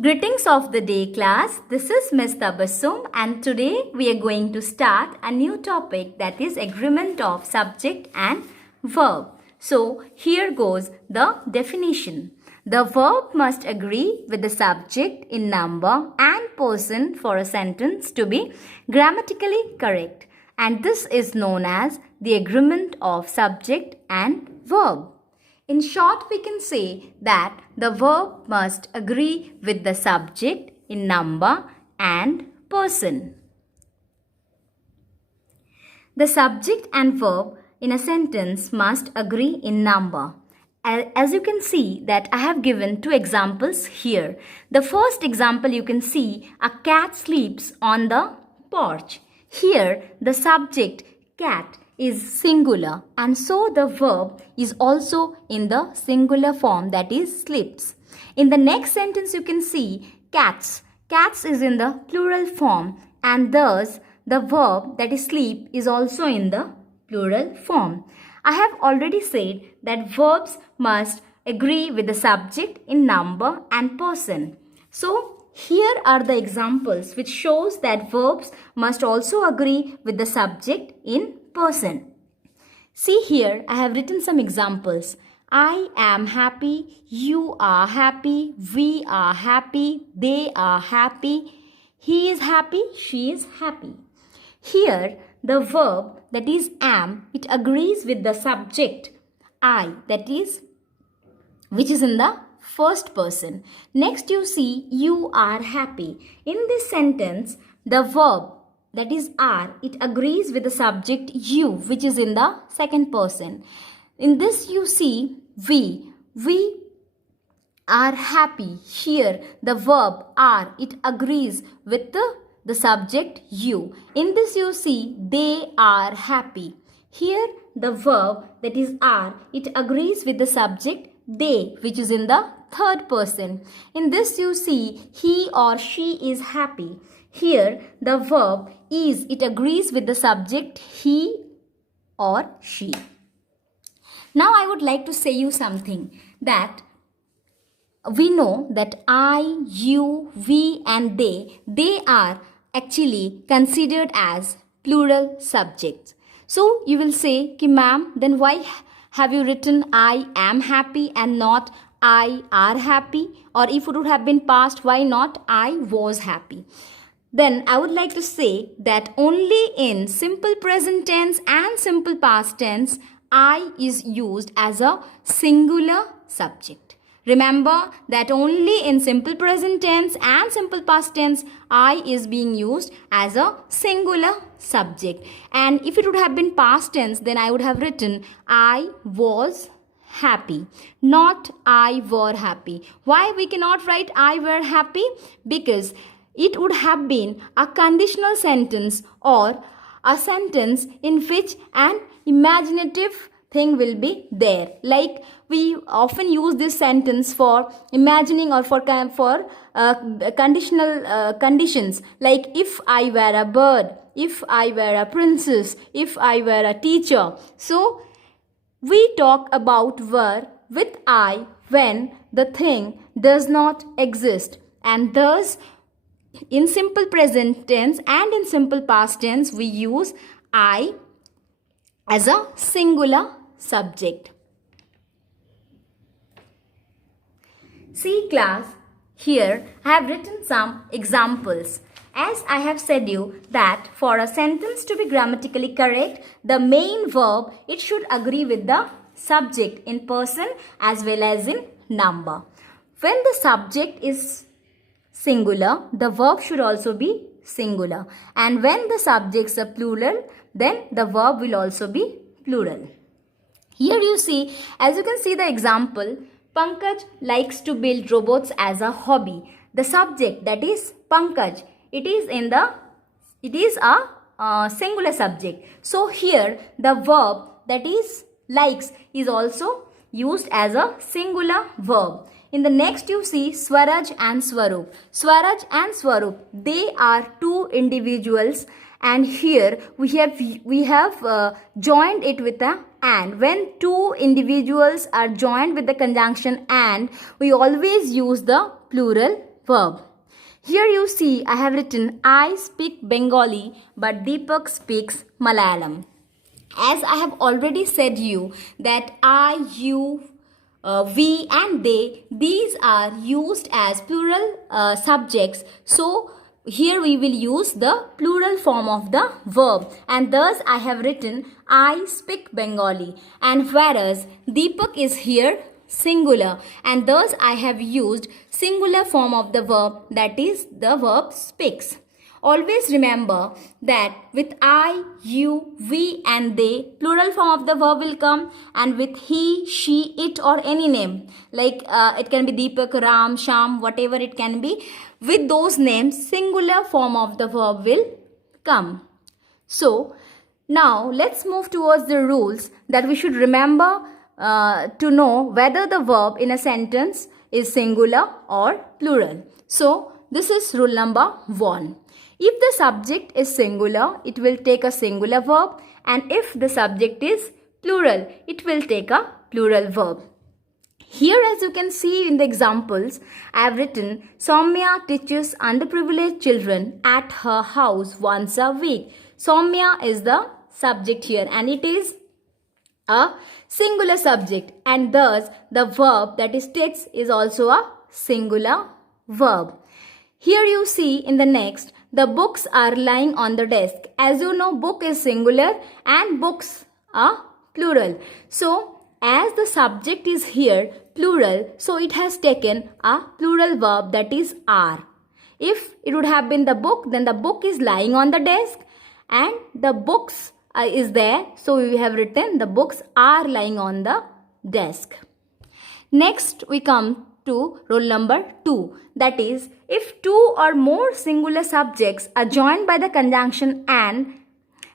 Greetings of the day, class. This is Ms. Tabassum, and today we are going to start a new topic, that is agreement of subject and verb. So here goes the definition. The verb must agree with the subject in number and person for a sentence to be grammatically correct, and this is known as the agreement of subject and verb. In short, we can say that the verb must agree with the subject in number and person. The subject and verb in a sentence must agree in number. As you can see that I have given two examples here. The first example, you can see a cat sleeps on the porch. Here the subject cat is singular, and so the verb is also in the singular form, that is sleeps. In the next sentence you can see cats. Cats is in the plural form, and thus the verb, that is sleep, is also in the plural form. I have already said that verbs must agree with the subject in number and person. So here are the examples which shows that verbs must also agree with the subject in person. See here, I have written some examples. I am happy, you are happy, we are happy, they are happy, he is happy, she is happy. Here, the verb, that is am, it agrees with the subject I, that is, which is in the first person. Next you see you are happy. In this sentence, the verb, that is are, it agrees with the subject you, which is in the second person. In this you see we are happy. Here the verb are, it agrees with the subject you. In this you see they are happy. Here the verb, that is are, it agrees with the subject they, which is in the third person. In this you see he or she is happy. Here the verb is, it agrees with the subject he or she. Now I would like to say you something, that we know that I, you, we and they are actually considered as plural subjects. So you will say, ki ma'am, then why have you written I am happy and not I are happy? Or if it would have been past, why not I was happy? Then I would like to say that only in simple present tense and simple past tense, I is used as a singular subject. Remember that only in simple present tense and simple past tense, I is being used as a singular subject. And if it would have been past tense, then I would have written I was happy, not I were happy. Why we cannot write I were happy? Because it would have been a conditional sentence or a sentence in which an imaginative thing will be there. Like we often use this sentence for imagining or for conditional conditions, like if I were a bird, if I were a princess, if I were a teacher. So we talk about were with I when the thing does not exist, and thus in simple present tense and in simple past tense we use I as a singular subject. See class, here I have written some examples. As I have said you that for a sentence to be grammatically correct, the main verb, it should agree with the subject in person as well as in number. When the subject is singular, the verb should also be singular. And when the subjects are plural, then the verb will also be plural. Here you see, as you can see the example, Pankaj likes to build robots as a hobby. The subject, that is Pankaj, it is a singular subject. So here the verb, that is likes, is also used as a singular verb. In the next you see Swaraj and Swarup. Swaraj and Swarup, they are two individuals, and here we have joined it with a and. When two individuals are joined with the conjunction and, we always use the plural verb. Here you see I have written I speak Bengali but Deepak speaks Malayalam. As I have already said you that I, you, we and they, these are used as plural subjects. So here we will use the plural form of the verb, and thus I have written I speak Bengali, and whereas Deepak is here singular, and thus I have used singular form of the verb, that is the verb speaks. Always remember that with I, you, we and they, plural form of the verb will come, and with he, she, it or any name like it can be Deepak, Ram, Sham, whatever it can be. With those names, singular form of the verb will come. So now let's move towards the rules that we should remember to know whether the verb in a sentence is singular or plural. So this is rule number 1. If the subject is singular, it will take a singular verb, and if the subject is plural, it will take a plural verb. Here, as you can see in the examples, I have written Soumya teaches underprivileged children at her house once a week. Soumya is the subject here, and it is a singular subject, and thus the verb that is teach is also a singular verb. Here you see in the next, the books are lying on the desk. As you know, book is singular and books are plural. So as the subject is here plural, so it has taken a plural verb, that is are. If it would have been the book, then the book is lying on the desk and the books is there. So we have written the books are lying on the desk. Next we come to rule number 2, that is if two or more singular subjects are joined by the conjunction and,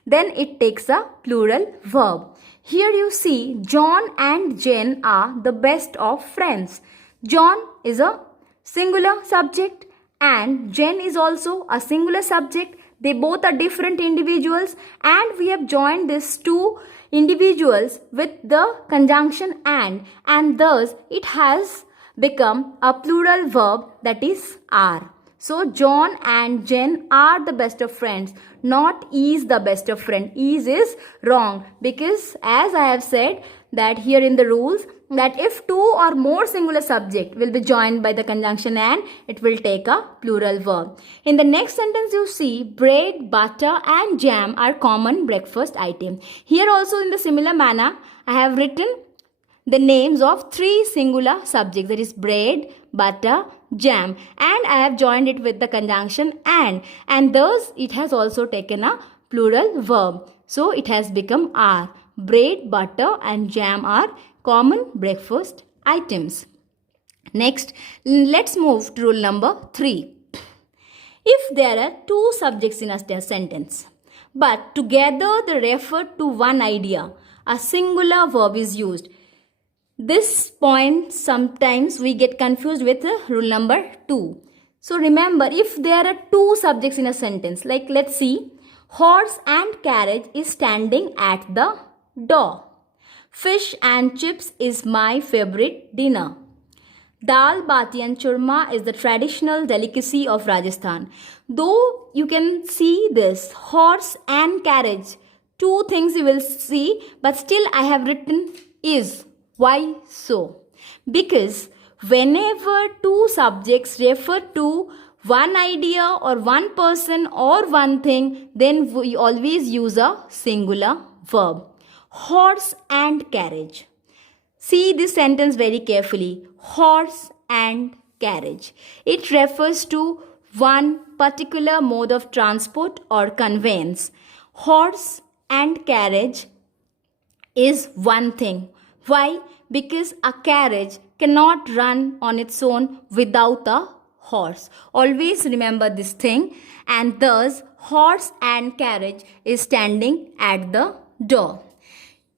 then it takes a plural verb. Here you see John and Jane are the best of friends. John is a singular subject and Jane is also a singular subject. They both are different individuals, and we have joined these two individuals with the conjunction and thus it has become a plural verb, that is are. So John and Jane are the best of friends, not is the best of friend. Is wrong, because as I have said that here in the rules, that if two or more singular subject will be joined by the conjunction and, it will take a plural verb. In the next sentence you see bread, butter and jam are common breakfast items. Here also in the similar manner I have written the names of three singular subjects, that is bread, butter, jam, and I have joined it with the conjunction and thus it has also taken a plural verb. So it has become are. Bread, butter and jam are common breakfast items. Next, let's move to rule number 3. If there are two subjects in a sentence, but together they refer to one idea, a singular verb is used. This point sometimes we get confused with rule number 2. So remember, if there are two subjects in a sentence, like let's see, horse and carriage is standing at the door. Fish and chips is my favorite dinner. Dal bati and churma is the traditional delicacy of Rajasthan. Though you can see this horse and carriage, two things you will see, but still I have written is. Why so? Because whenever two subjects refer to one idea or one person or one thing, then we always use a singular verb. Horse and carriage. See this sentence very carefully. Horse and carriage. It refers to one particular mode of transport or conveyance. Horse and carriage is one thing. Why? Because a carriage cannot run on its own without a horse. Always remember this thing, and thus horse and carriage is standing at the door.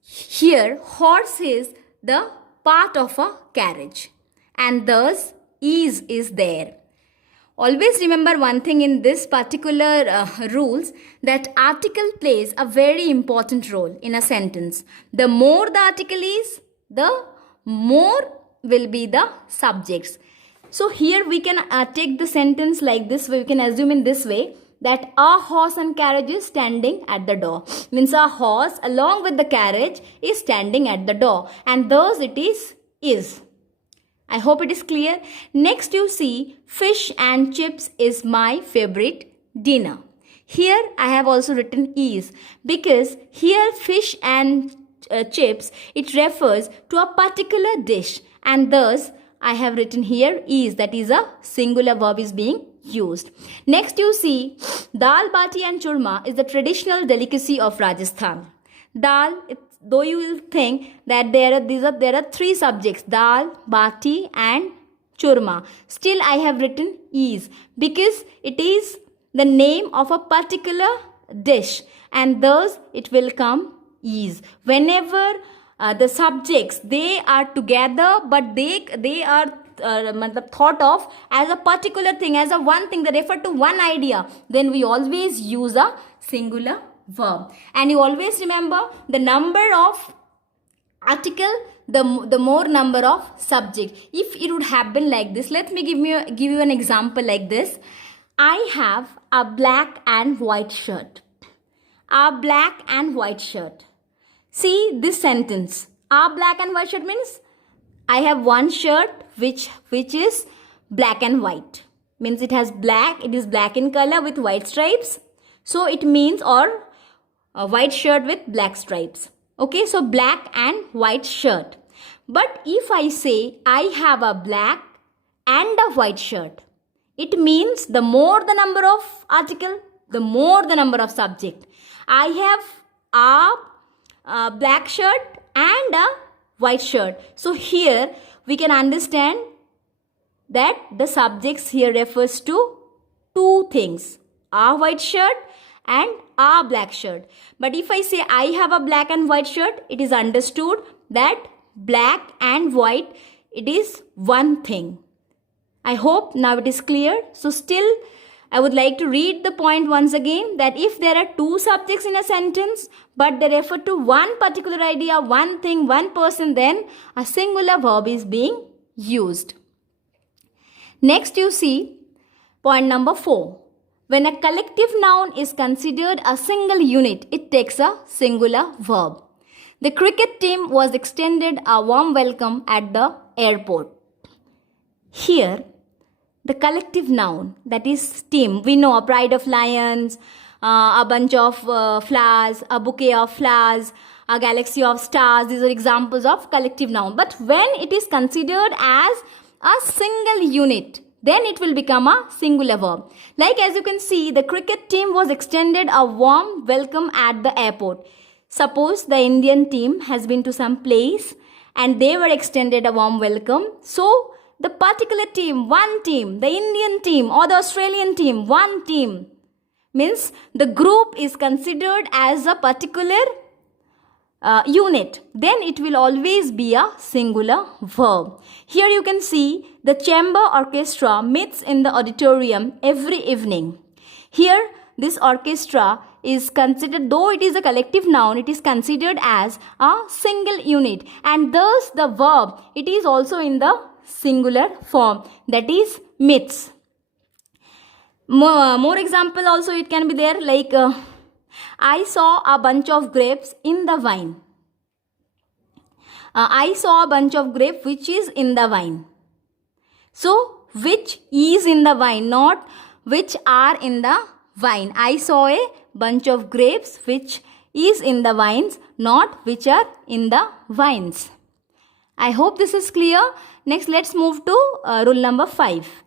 Here horse is the part of a carriage and thus is there. Always remember one thing in this particular rules, that article plays a very important role in a sentence. The more the article is, the more will be the subjects. So here we can take the sentence like this way. We can assume in this way that a horse and carriage is standing at the door. Means a horse along with the carriage is standing at the door, and thus it is. I hope it is clear. Next you see fish and chips is my favorite dinner. Here I have also written is, because here fish and chips, it refers to a particular dish, and thus I have written here is, that is a singular verb is being used. Next you see dal bati and churma is the traditional delicacy of Rajasthan. Dal, though you will think that there are three subjects, dal, bati and churma, still I have written is, because it is the name of a particular dish, and thus it will come is. Whenever the subjects, they are together but they are thought of as a particular thing, as a one thing, they refer to one idea, then we always use a singular verb. And you always remember, the number of article, the more number of subject. If it would happen like this, let me give you an example like this. I have a black and white shirt. A black and white shirt. See this sentence. A black and white shirt means I have one shirt which is black and white. Means it has black, it is black in color with white stripes. So it means, or a white shirt with black stripes. Okay, so black and white shirt. But if I say I have a black and a white shirt, it means the more the number of article, the more the number of subject. I have a black shirt and a white shirt. So here we can understand that the subjects here refers to two things, a white shirt and a black shirt. But if I say I have a black and white shirt, it is understood that black and white, it is one thing. I hope now it is clear. So still I would like to read the point once again, that if there are two subjects in a sentence but they refer to one particular idea, one thing, one person, then a singular verb is being used. Next you see point number 4. When a collective noun is considered a single unit, it takes a singular verb. The cricket team was extended a warm welcome at the airport. Here, the collective noun, that is team, we know a pride of lions, a bunch of flowers, a bouquet of flowers, a galaxy of stars. These are examples of collective noun. But when it is considered as a single unit, then it will become a singular verb. Like as you can see, the cricket team was extended a warm welcome at the airport. Suppose the Indian team has been to some place and they were extended a warm welcome. So the particular team, one team, the Indian team or the Australian team, one team, means the group is considered as a particular unit. Then it will always be a singular verb. Here you can see the chamber orchestra meets in the auditorium every evening. Here this orchestra is considered, though it is a collective noun, it is considered as a single unit, and thus the verb, it is also in the singular form, that is meets. More example also it can be there, like I saw a bunch of grapes in the vine. I saw a bunch of grapes which is in the vine. So which is in the vine, not which are in the vine. I saw a bunch of grapes which is in the vines, not which are in the vines. I hope this is clear. Next, let's move to rule number 5.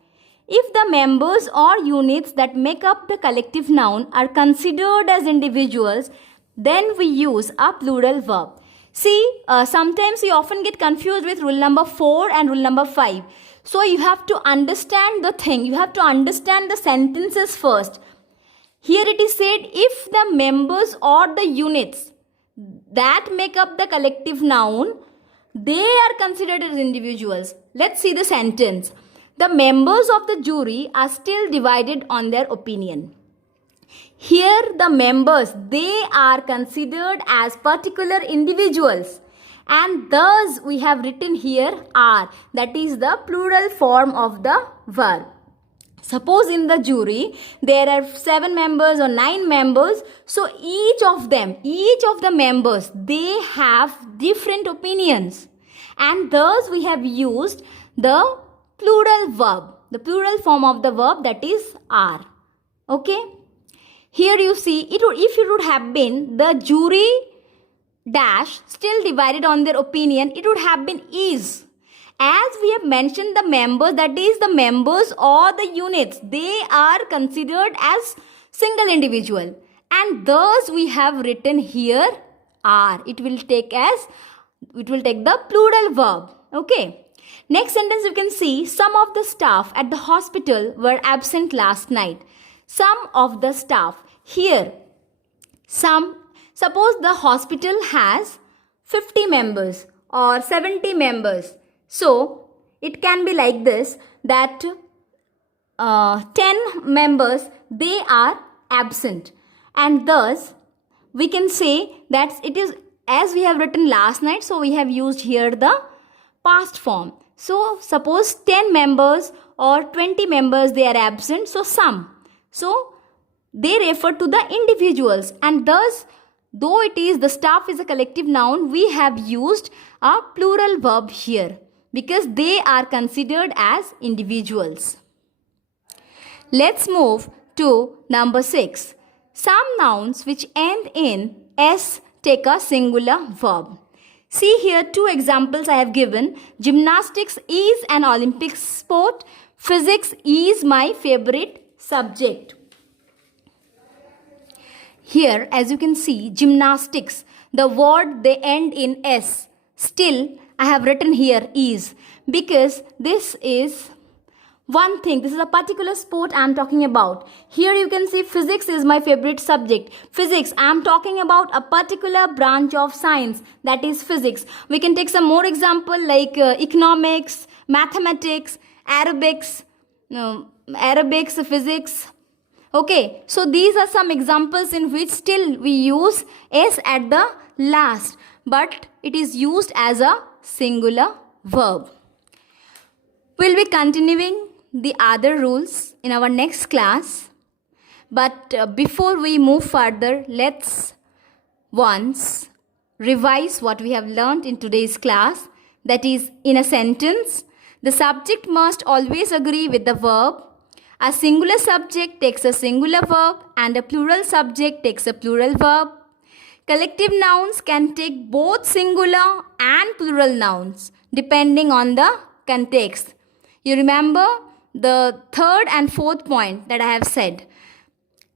If the members or units that make up the collective noun are considered as individuals, then we use a plural verb. See, sometimes we often get confused with rule number 4 and rule number 5. So you have to understand the thing. You have to understand the sentences first. Here it is said, if the members or the units that make up the collective noun, they are considered as individuals. Let's see the sentence. The members of the jury are still divided on their opinion. Here the members, they are considered as particular individuals, and thus we have written here are, that is the plural form of the verb. Suppose in the jury there are 7 members or 9 members, so each of the members, they have different opinions, and thus we have used the plural verb, the plural form of the verb, that is are. Okay, here you see if it would have been the jury dash still divided on their opinion, it would have been is. As we have mentioned the members, that is the members or the units, they are considered as single individual, and thus we have written here are. It will take the plural verb. Okay, next sentence you can see, some of the staff at the hospital were absent last night. Some of the staff, here suppose the hospital has 50 members or 70 members. So it can be like this, that 10 members, they are absent, and thus we can say that it is, as we have written last night, so we have used here the past form. So suppose 10 members or 20 members, they are absent, so some. So they refer to the individuals, and thus though it is the staff is a collective noun, we have used a plural verb here because they are considered as individuals. Let's move to number 6. Some nouns which end in s take a singular verb. See here 2 examples I have given. Gymnastics is an Olympic sport. Physics is my favorite subject. Here, as you can see, gymnastics, the word they end in s. Still, I have written here is, because this is one thing. This is a particular sport I am talking about. Here you can see physics is my favorite subject. Physics, I am talking about a particular branch of science, that is physics. We can take some more example like economics, mathematics, Arabics, physics. Okay, so these are some examples in which still we use s at the last, but it is used as a singular verb. We'll be continuing the other rules in our next class, but before we move further, let's once revise what we have learned in today's class. That is, in a sentence, the subject must always agree with the verb. A singular subject takes a singular verb and a plural subject takes a plural verb. Collective nouns can take both singular and plural nouns depending on the context. You remember the third and fourth point that I have said.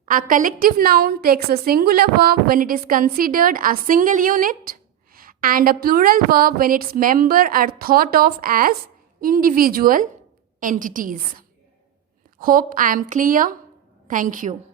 A collective noun takes a singular verb when it is considered a single unit, and a plural verb when its members are thought of as individual entities. Hope I am clear. Thank you.